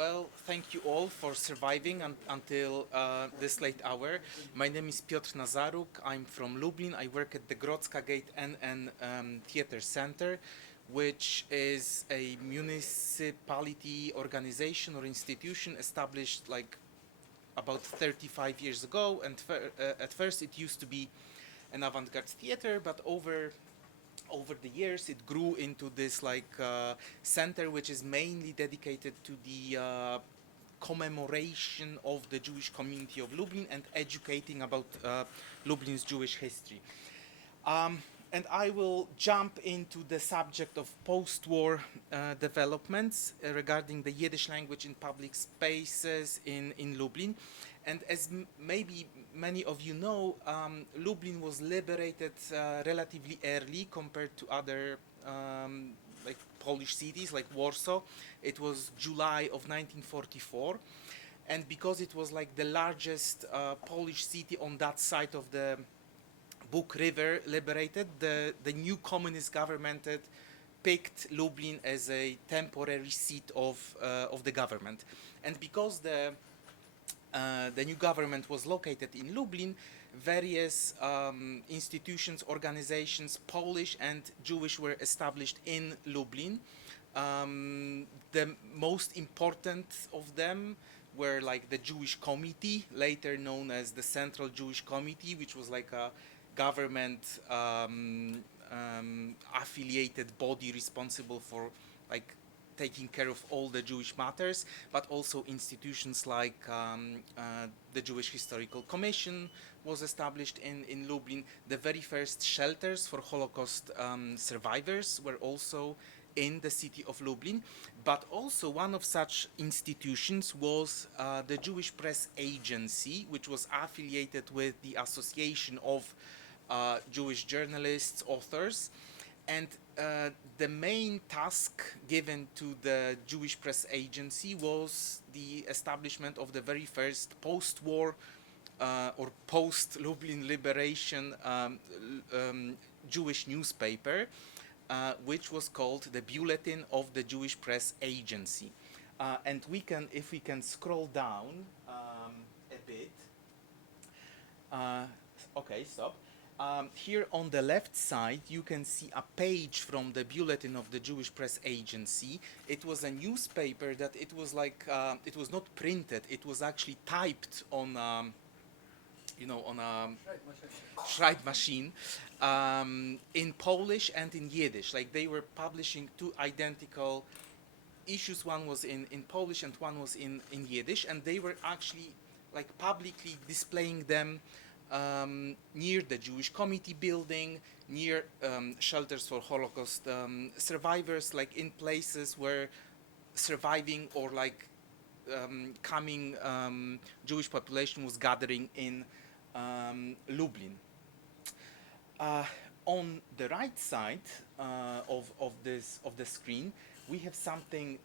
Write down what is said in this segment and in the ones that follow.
Well, thank you all for surviving until this late hour. My name is Piotr Nazaruk. I'm from Lublin. I work at the Grodzk Gate NN Theater Center, which is a municipality organization or institution established like about 35 years ago. And at first it used to be an avant-garde theater, but over the years it grew into this center which is mainly dedicated to the commemoration of the Jewish community of Lublin and educating about Lublin's Jewish history. And I will jump into the subject of post-war developments regarding the Yiddish language in public spaces in Lublin. And as maybe many of you know, Lublin was liberated relatively early compared to other like Polish cities like Warsaw. It was July of 1944. And because it was like the largest Polish city on that side of the Bug River liberated, the new communist government picked Lublin as a temporary seat of the government. And because the new government was located in Lublin, various institutions, organizations, Polish and Jewish, were established in Lublin. The most important of them were like the Jewish Committee, later known as the Central Jewish Committee, which was like a government affiliated body responsible for like taking care of all the Jewish matters, but also institutions like the Jewish Historical Commission was established in Lublin. The very first shelters for Holocaust survivors were also in the city of Lublin, but also one of such institutions was the Jewish Press Agency, which was affiliated with the Association of Jewish Journalists, Authors, and the main task given to the Jewish Press Agency was the establishment of the very first post-war or post-Lublin liberation Jewish newspaper, which was called the Bulletin of the Jewish Press Agency. And if we can scroll down a bit. Okay, stop. Here on the left side, you can see a page from the Bulletin of the Jewish Press Agency. It was a newspaper that it was like, it was not printed, it was actually typed on, on a Schreibmaschine in Polish and in Yiddish. Like they were publishing two identical issues. One was in Polish and one was in Yiddish, and they were actually like publicly displaying them near the Jewish Committee building, near shelters for Holocaust survivors, like in places where surviving or like coming Jewish population was gathering in Lublin. On the right side of the screen, we have something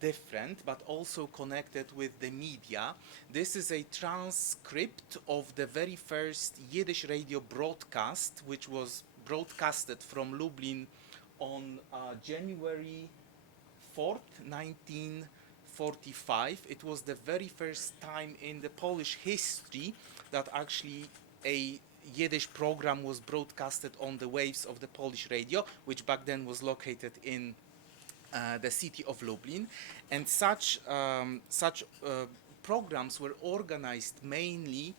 different but also connected with the media. This is a transcript of the very first Yiddish radio broadcast, which was broadcasted from Lublin on January 4th, 1945. It was the very first time in the Polish history that actually a Yiddish program was broadcasted on the waves of the Polish radio, which back then was located in the city of Lublin, and such programs were organized mainly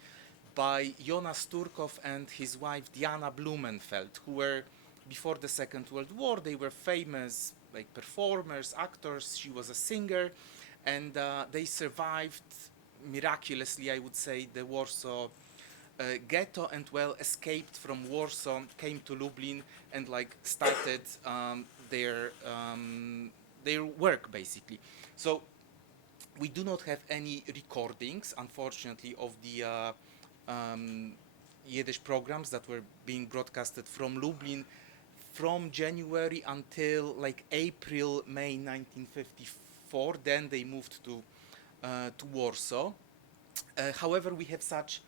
by Jonas Turkow and his wife Diana Blumenfeld, who were, before the Second World War, they were famous like performers, actors. She was a singer, and they survived miraculously, I would say, the Warsaw ghetto, and well escaped from Warsaw, came to Lublin, and like started their work basically. So we do not have any recordings, unfortunately, of the Yiddish programs that were being broadcasted from Lublin from January until like April, May 1954. Then they moved to Warsaw. However, we have such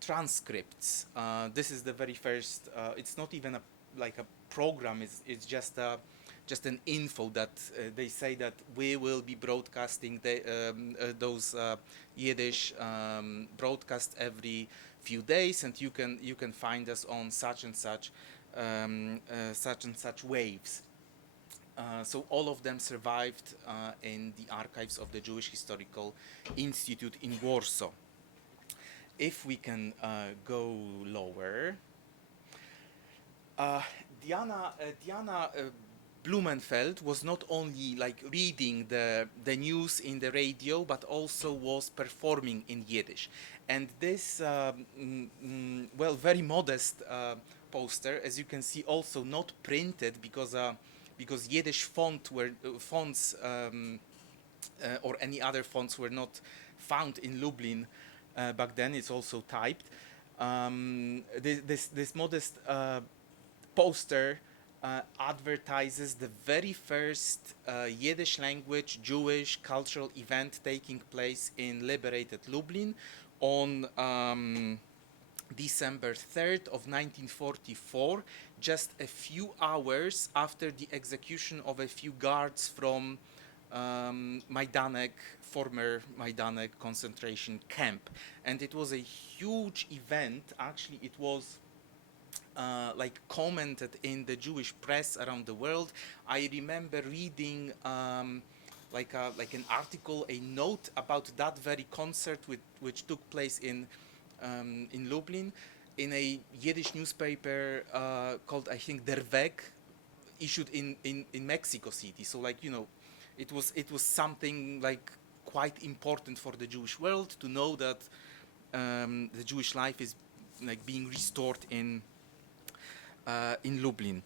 transcripts. This is the very first. It's not even like a program. It's just a just an info that they say that we will be broadcasting those Yiddish broadcasts every few days, and you can find us on such and such waves. So all of them survived in the archives of the Jewish Historical Institute in Warsaw. If we can go lower, Diana Blumenfeld was not only like reading the news in the radio, but also was performing in Yiddish. And this, well, very modest poster, as you can see, also not printed because Yiddish fonts or any other fonts were not found in Lublin back then. It's also typed. This modest poster advertises the very first Yiddish language Jewish cultural event taking place in liberated Lublin on December 3rd of 1944, just a few hours after the execution of a few guards from former Majdanek concentration camp. And it was a huge event. Actually, it was like commented in the Jewish press around the world. I remember reading like an article, a note about that very concert which took place in Lublin, in a Yiddish newspaper called, I think, Der Weg, issued in Mexico City. So like, you know, it was something like quite important for the Jewish world to know that the Jewish life is like being restored in Lublin,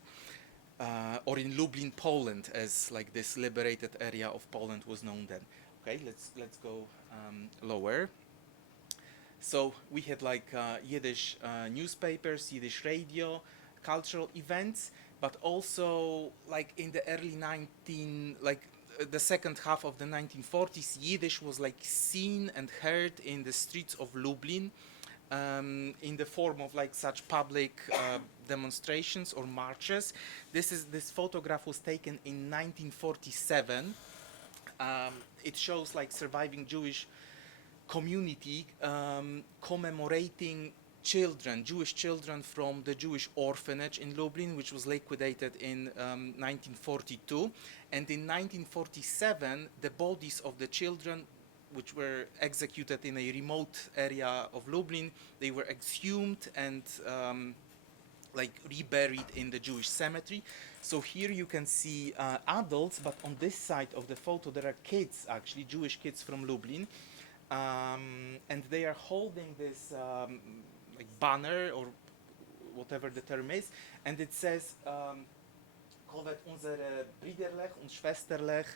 or in Lublin, Poland, as like this liberated area of Poland was known then. Okay, let's go lower. So we had like Yiddish newspapers, Yiddish radio, cultural events, but also like in the early the second half of the 1940s, Yiddish was like seen and heard in the streets of Lublin in the form of like such public demonstrations or marches. This photograph was taken in 1947. It shows like surviving Jewish community commemorating Jewish children from the Jewish orphanage in Lublin, which was liquidated in 1942. And in 1947, the bodies of the children, which were executed in a remote area of Lublin, they were exhumed and like reburied in the Jewish cemetery. So here you can see adults, but on this side of the photo there are kids, actually Jewish kids from Lublin, and they are holding this like banner or whatever the term is, and it says "Kovet unsere Brüderlech und Schwesterlech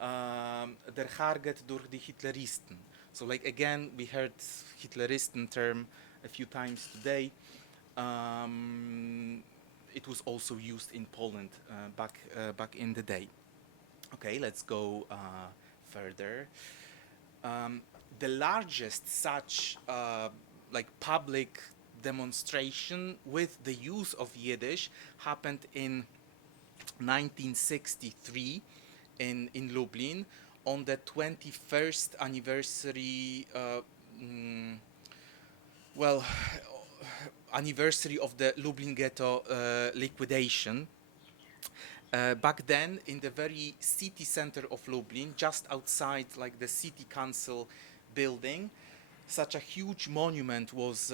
der Harget durch die Hitleristen." So like again, we heard Hitleristen term a few times today. It was also used in Poland back in the day. Okay, let's go further. The largest such like public demonstration with the use of Yiddish happened in 1963 in Lublin on the 21st anniversary anniversary of the Lublin ghetto liquidation. Back then, in the very city center of Lublin, just outside like the city council building, such a huge monument was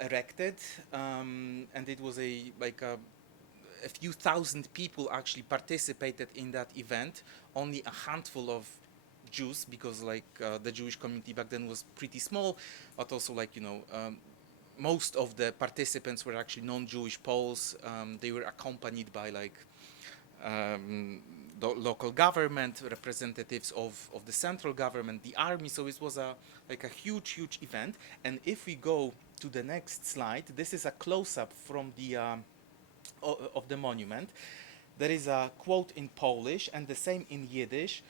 erected, and it was a few thousand people actually participated in that event. Only a handful of Jews, because like the Jewish community back then was pretty small, but also like, you know, most of the participants were actually non-Jewish Poles. They were accompanied by like the local government, representatives of the central government, the army. So it was a huge event. And if we go to the next slide, this is a close-up from the of the monument. There is a quote in Polish and the same in Yiddish.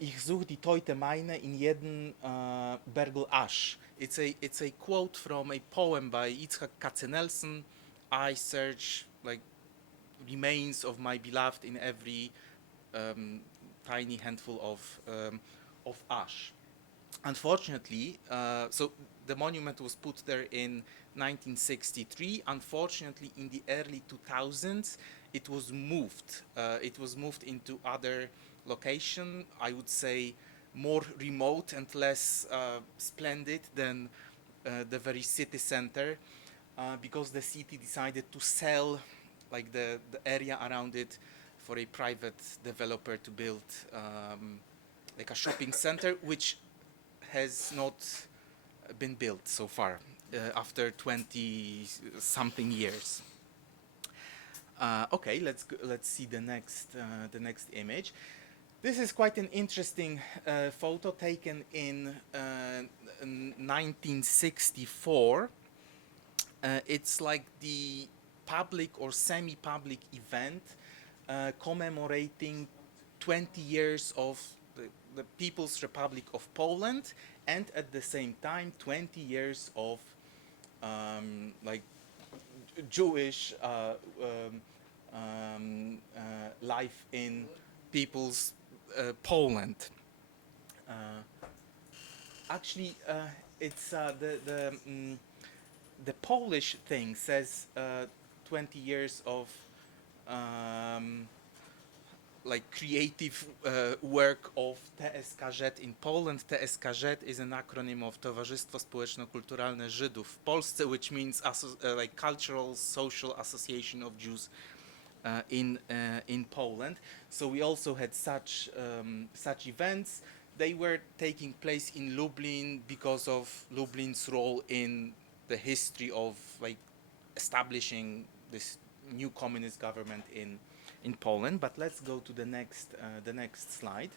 Ich such die Teute meine in jeden Bergel Asch. It's a quote from a poem by Itzhak Katzenelson. I search like remains of my beloved in every tiny handful of ash. Unfortunately, so the monument was put there in 1963. Unfortunately, in the early 2000s, it was moved. It was moved into other location. I would say more remote and less splendid than the very city center, because the city decided to sell like the area around it for a private developer to build like a shopping center, which has not been built so far after 20 something years. Okay, let's see the next image. This is quite an interesting photo taken in 1964. It's like the public or semi-public event commemorating 20 years of the People's Republic of Poland, and at the same time 20 years of like Jewish life in People's Poland. Uh, Actually, it's the Polish thing says 20 years of um, like creative work of TSKZ in Poland. TSKZ is an acronym of Towarzystwo Społeczno-Kulturalne Żydów w Polsce, which means like Cultural Social Association of Jews in Poland. So we also had such events. They were taking place in Lublin because of Lublin's role in the history of like establishing this new communist government in Poland. But let's go to the next slide.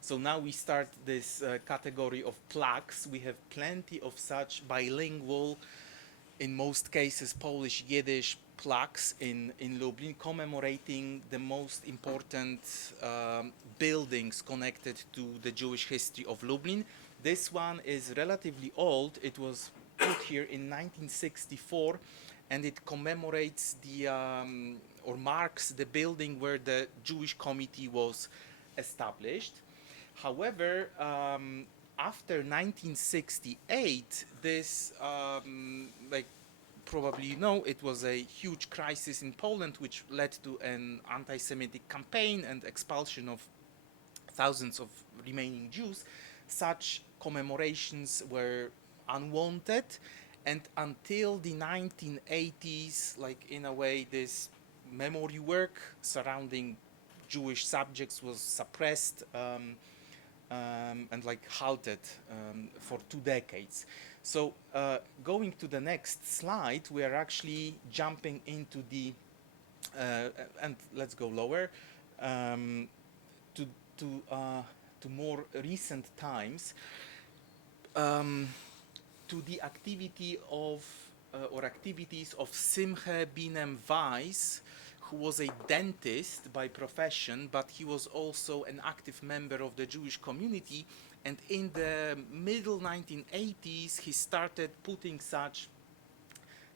So now we start this category of plaques. We have plenty of such bilingual, in most cases Polish Yiddish plaques in Lublin commemorating the most important buildings connected to the Jewish history of Lublin. This one is relatively old. It was put here in 1964, and it commemorates the or marks the building where the Jewish committee was established. However, after 1968, this like probably you know, it was a huge crisis in Poland, which led to an anti-Semitic campaign and expulsion of thousands of remaining Jews. Such commemorations were unwanted, and until the 1980s, like in a way, this memory work surrounding Jewish subjects was suppressed and like halted for 2 decades. So going to the next slide, we are actually jumping into the and let's go lower to more recent times, to the activity of or activities of Simche Binem Weiss, who was a dentist by profession, but he was also an active member of the Jewish community. And in the middle 1980s, he started putting such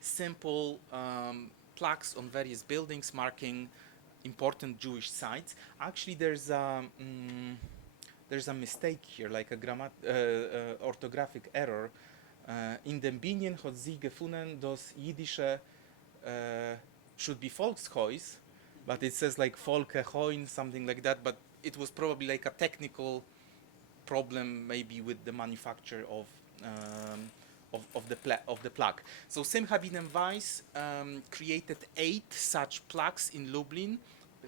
simple plaques on various buildings marking important Jewish sites. Actually, there's a mistake here, like a orthographic error. In den Binien hat sie gefunden, das Jiddische should be Volkshuis, but it says like Volkehoin, something like that. But it was probably like a technical problem, maybe with the manufacture of the plaque. So Simcha Binem Weiss created 8 such plaques in Lublin.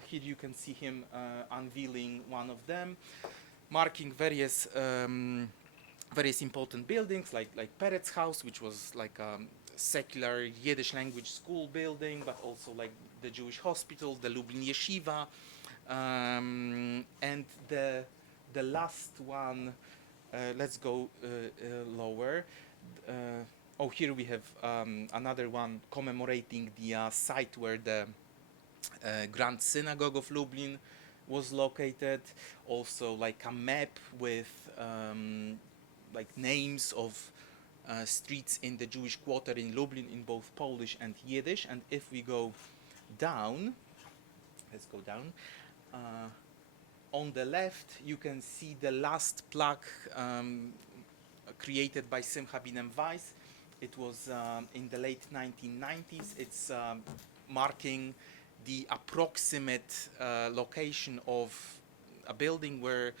Here you can see him unveiling one of them, marking various important buildings, like Peretz House, which was like a secular Yiddish language school building, but also like the Jewish hospital, the Lublin Yeshiva, and the last one. Let's go lower. Oh, here we have another one commemorating the site where the Grand Synagogue of Lublin was located. Also, like a map with like names of streets in the Jewish quarter in Lublin in both Polish and Yiddish. And if we go down, let's go down. On the left, you can see the last plaque created by Simcha Binem Weiss. It was in the late 1990s. It's marking the approximate location of a building where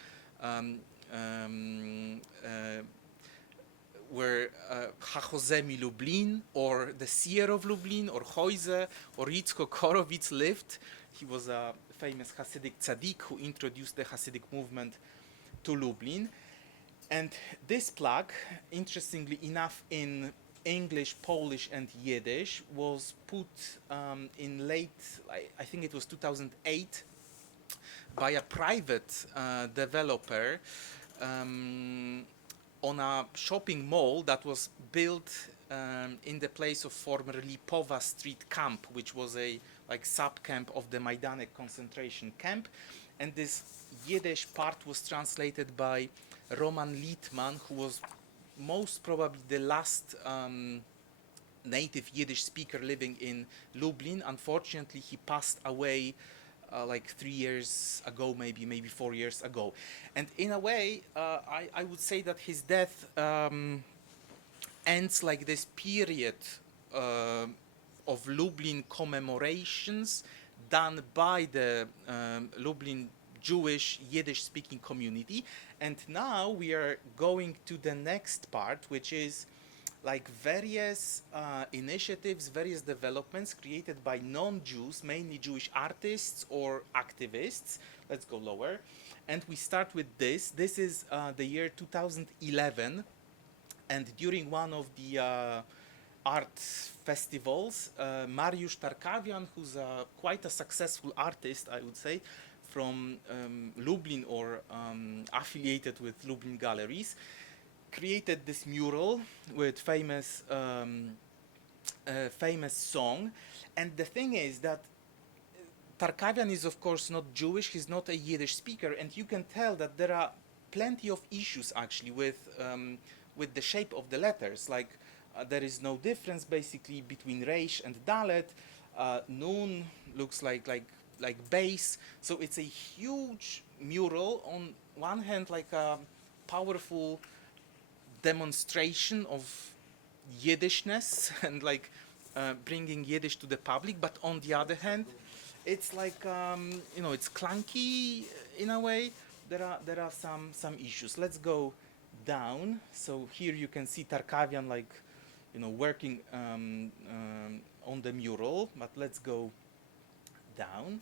Chachozemi Lublin, or the seer of Lublin, or Choise, or Yitzchok Horowitz lived. He was a famous Hasidic tzaddik who introduced the Hasidic movement to Lublin. And this plaque, interestingly enough, in English, Polish, and Yiddish, was put in late, I think it was 2008, by a private developer on a shopping mall that was built in the place of former Lipova Street camp, which was a sub-camp of the Majdanek concentration camp. And this Yiddish part was translated by Roman Littman, who was most probably the last native Yiddish speaker living in Lublin. Unfortunately, he passed away 3 years ago, maybe 4 years ago. And in a way, I would say that his death ends this period of Lublin commemorations done by the Lublin Jewish Yiddish-speaking community. And now we are going to the next part, which is various initiatives, various developments created by non-Jews, mainly Jewish artists or activists. Let's go lower. And we start with this. This is the year 2011. And during one of the art festivals, Mariusz Tarkavian, who's quite a successful artist, I would say, from Lublin or affiliated with Lublin Galleries, created this mural with famous song. And the thing is that Tarkavian is of course not Jewish, he's not a Yiddish speaker, and you can tell that there are plenty of issues actually with the shape of the letters. There is no difference basically between Reish and Dalet. Nun looks like base. So it's a huge mural. On one hand, a powerful demonstration of Yiddishness and bringing Yiddish to the public. But on the other hand, it's it's clunky in a way. There are some issues. Let's go down. So here you can see Tarkavian working on the mural, but let's go down.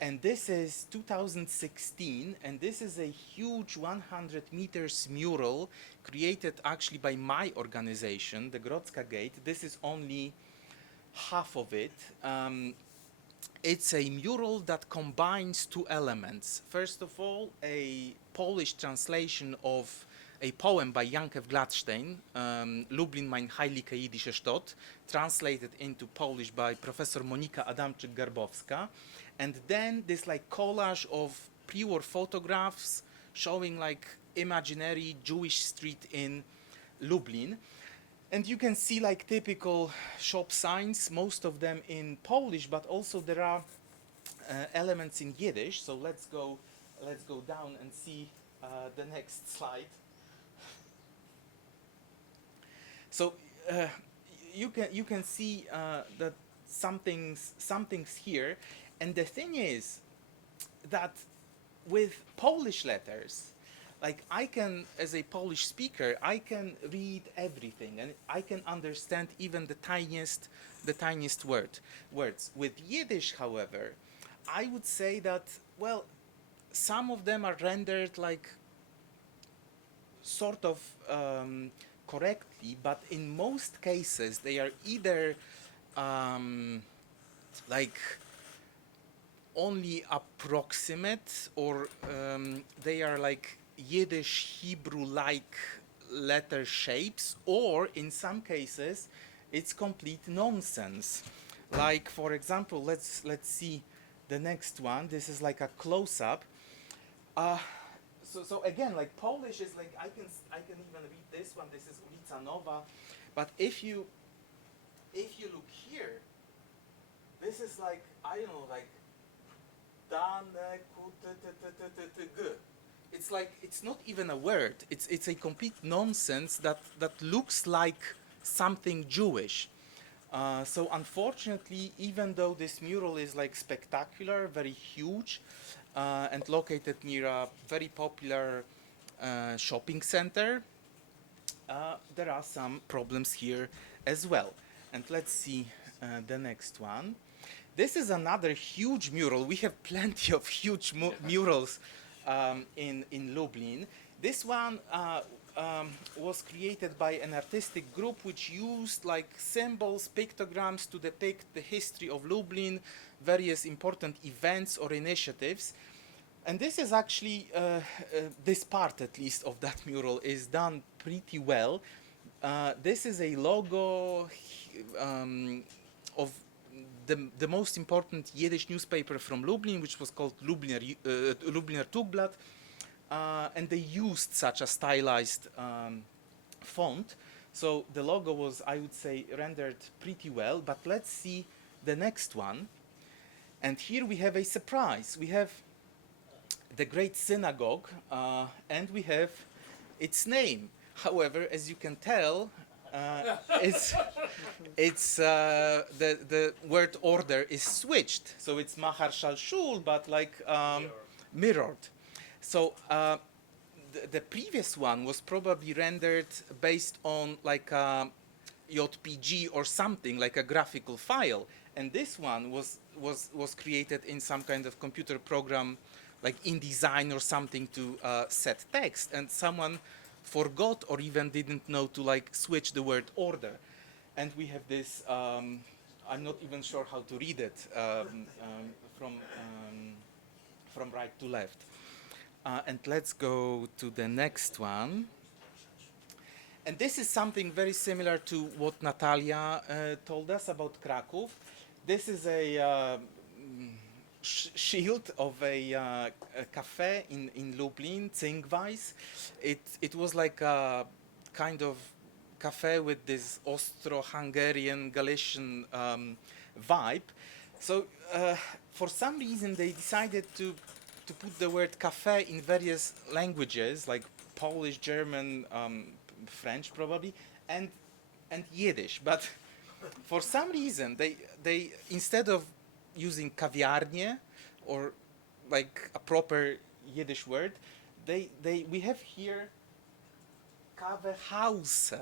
And this is 2016, and this is a huge 100 meters mural created actually by my organization, the Grodzk Gate. This is only half of it. It's a mural that combines two elements. First of all, a Polish translation of a poem by Jankew Gladstein, Lublin mein heilige Jiddische Stadt, translated into Polish by Professor Monika Adamczyk-Garbowska, and then this collage of pre-war photographs showing imaginary Jewish street in Lublin. And you can see typical shop signs, most of them in Polish, but also there are elements in Yiddish. So let's go down and see the next slide. So you can see that something's here, and the thing is that with Polish letters, I can, as a Polish speaker, I can read everything, and I can understand even the tiniest words. With Yiddish, however, I would say that some of them are rendered sort of correctly, but in most cases they are either only approximate, or they are Yiddish Hebrew-like letter shapes, or in some cases it's complete nonsense. For example, let's see the next one. This is a close-up. So again, Polish is I can even read this one. This is Ulica Nowa, but if you look here, This is like, I don't know, like dan g. It's like, it's not even a word. It's a complete nonsense that looks like something Jewish. So unfortunately, even though this mural is like spectacular, very huge, and located near a very popular shopping center, there are some problems here as well. And let's see the next one. This is another huge mural. We have plenty of huge murals in Lublin. This one was created by an artistic group which used like symbols, pictograms to depict the history of Lublin, various important events or initiatives. And this is actually, this part at least of that mural is done pretty well. This is a logo of the most important Yiddish newspaper from Lublin, which was called Lubliner Tugblatt. And they used such a stylized font. So the logo was, I would say, rendered pretty well. But let's see the next one. And here we have a surprise. We have the great synagogue, and we have its name. However, as you can tell, it's the word order is switched. So it's Mahar Shal Shul, but like mirrored. So the previous one was probably rendered based on like a JPG or something, like a graphical file. And this one was created in some kind of computer program, like InDesign or something to set text. And someone forgot or even didn't know to like switch the word order. And we have this, I'm not even sure how to read it, from right to left. And let's go to the next one. And this is something very similar to what Natalia told us about Kraków. This is a shield of a cafe in Lublin, Zingweis. It was like a kind of cafe with this Austro-Hungarian Galician vibe. So for some reason they decided to put the word cafe in various languages, like Polish, German, French probably, and Yiddish. But for some reason they instead of using kawiarnie or like a proper Yiddish word, we have here Kawehaus.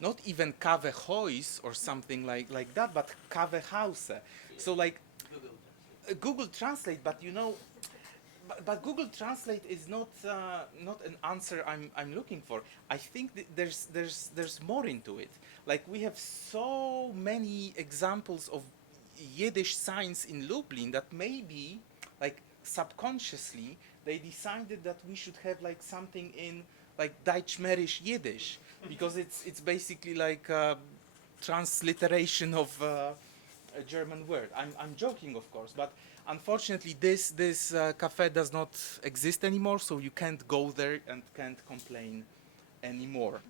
Not even Kawehuis or something like that, but Kawehaus. So like Google Translate, but you know, but Google Translate is not an answer I'm looking for. I think there's more into it. Like we have so many examples of Yiddish signs in Lublin that maybe, like subconsciously, they decided that we should have like something in like Deutschmerisch Yiddish, because it's basically like a transliteration of a German word. I'm joking, of course, but unfortunately this cafe does not exist anymore, so you can't go there and can't complain anymore.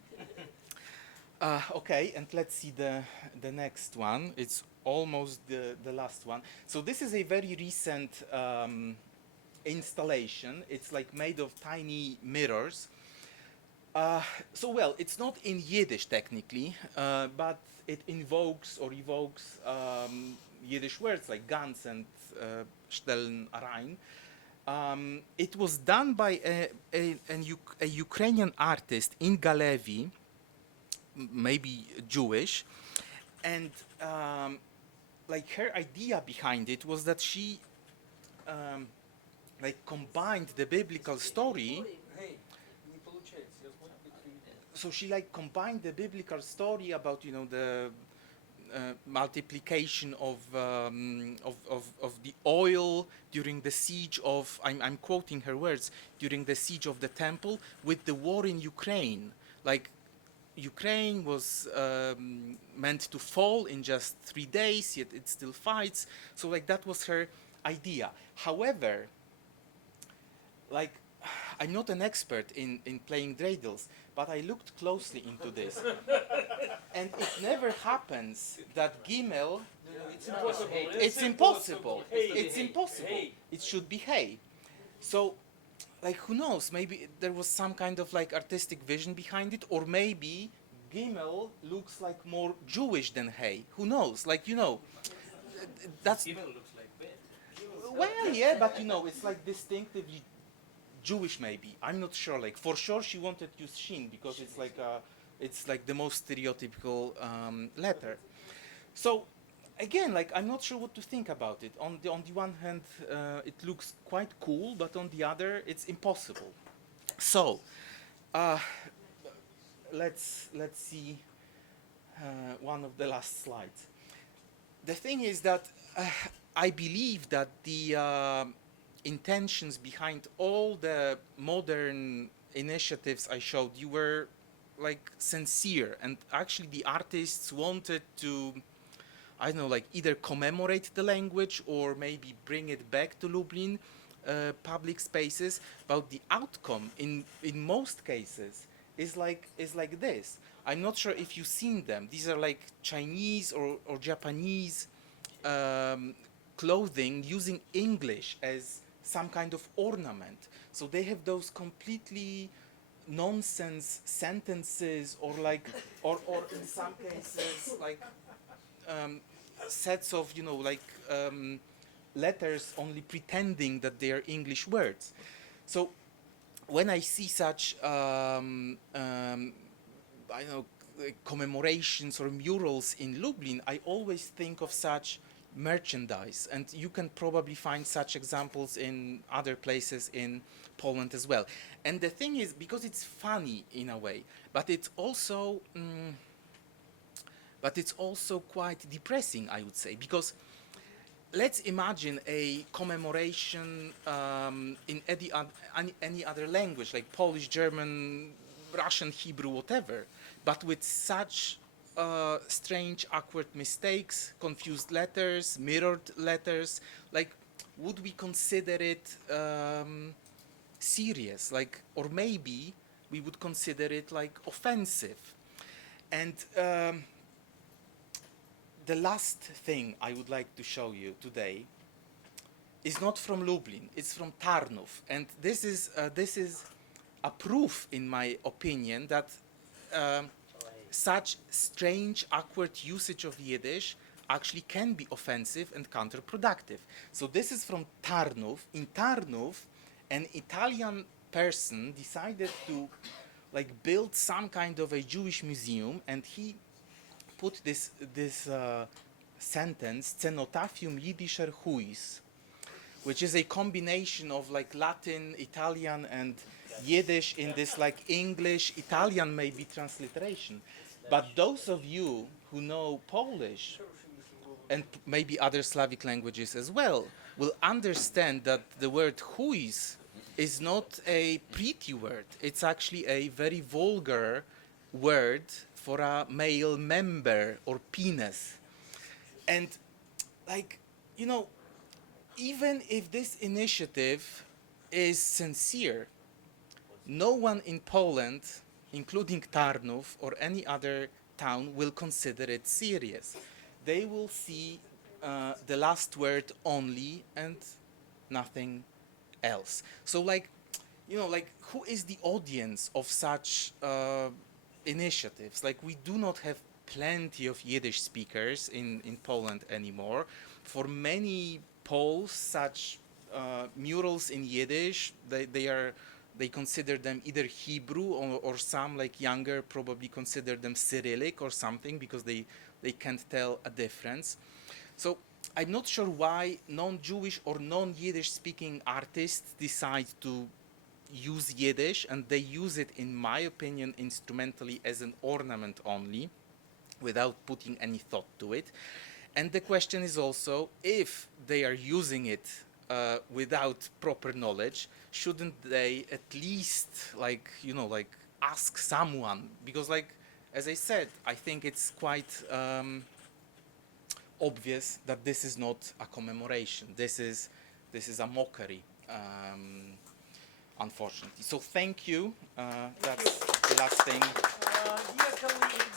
Okay, and let's see the next one. It's almost the last one. So this is a very recent installation. It's like made of tiny mirrors. So well, it's not in Yiddish technically, but it invokes or evokes Yiddish words like ganz and stellen rein. It was done by a Ukrainian artist in Galevi, maybe Jewish, and like her idea behind it was that she like combined the biblical story. So she like combined the biblical story about, you know, the multiplication of the oil during the siege of, I'm quoting her words, during the siege of the temple, with the war in Ukraine. Like Ukraine was meant to fall in just 3 days, yet it still fights. So like that was her idea. However, like I'm not an expert in playing dreidels, but I looked closely into this. And it never happens that Gimel, It's impossible. it's impossible. It's Hey. impossible. Hey. It should be hey. So, like, who knows? Maybe there was some kind of like artistic vision behind it, or maybe Gimel looks like more Jewish than hey. Who knows? Like, you know, that's Gimel looks like bed. well, yeah, but you know, it's like distinctively Jewish. Maybe I'm not sure. Like, for sure, she wanted to use Shin because it's like the most stereotypical letter. So again, like I'm not sure what to think about it. On the one hand, it looks quite cool, but on the other, it's impossible. So uh, let's see one of the last slides. The thing is that I believe that the intentions behind all the modern initiatives I showed you were like sincere, and actually the artists wanted to, I don't know, like either commemorate the language or maybe bring it back to Lublin public spaces. But the outcome, in most cases, is like this. I'm not sure if you've seen them. These are like Chinese or Japanese um, clothing using English as some kind of ornament. So they have those completely nonsense sentences, or like, or in some cases like um, sets of, you know, like letters only pretending that they are English words. So when I see such I don't know, commemorations or murals in Lublin, I always think of such merchandise, and you can probably find such examples in other places in Poland as well. And the thing is, because it's funny in a way, but it's also quite depressing, I would say, because let's imagine a commemoration in any other language, like Polish, German, Russian, Hebrew, whatever, but with such strange, awkward mistakes, confused letters, mirrored letters. Like, would we consider it serious? Like, or maybe we would consider it like offensive. And the last thing I would like to show you today is not from Lublin, it's from Tarnów. And this is a proof, in my opinion, that such strange, awkward usage of Yiddish actually can be offensive and counterproductive. So this is from Tarnów. In Tarnów, an Italian person decided to like build some kind of a Jewish museum, and he put this sentence, "Cenotafium Jiddischer Huis," which is a combination of like Latin, Italian, and Yiddish in this like English, Italian maybe transliteration. But those of you who know Polish and maybe other Slavic languages as well will understand that the word huis is not a pretty word. It's actually a very vulgar word for a male member or penis. And like, you know, even if this initiative is sincere, no one in Poland, including Tarnów or any other town, will consider it serious. They will see the last word only and nothing else. So, like, you know, like, who is the audience of such initiatives? Like, we do not have plenty of Yiddish speakers in Poland anymore. For many Poles, such murals in Yiddish, they consider them either Hebrew, or some like younger probably consider them Cyrillic or something, because they can't tell a difference. So I'm not sure why non-Jewish or non-Yiddish speaking artists decide to use Yiddish, and they use it, in my opinion, instrumentally as an ornament only, without putting any thought to it. And the question is also, if they are using it without proper knowledge, shouldn't they at least, like, you know, like, ask someone? Because, like, as I said, I think it's quite obvious that this is not a commemoration. This is a mockery. unfortunately. So thank you. That's the last thing. Dear colleagues,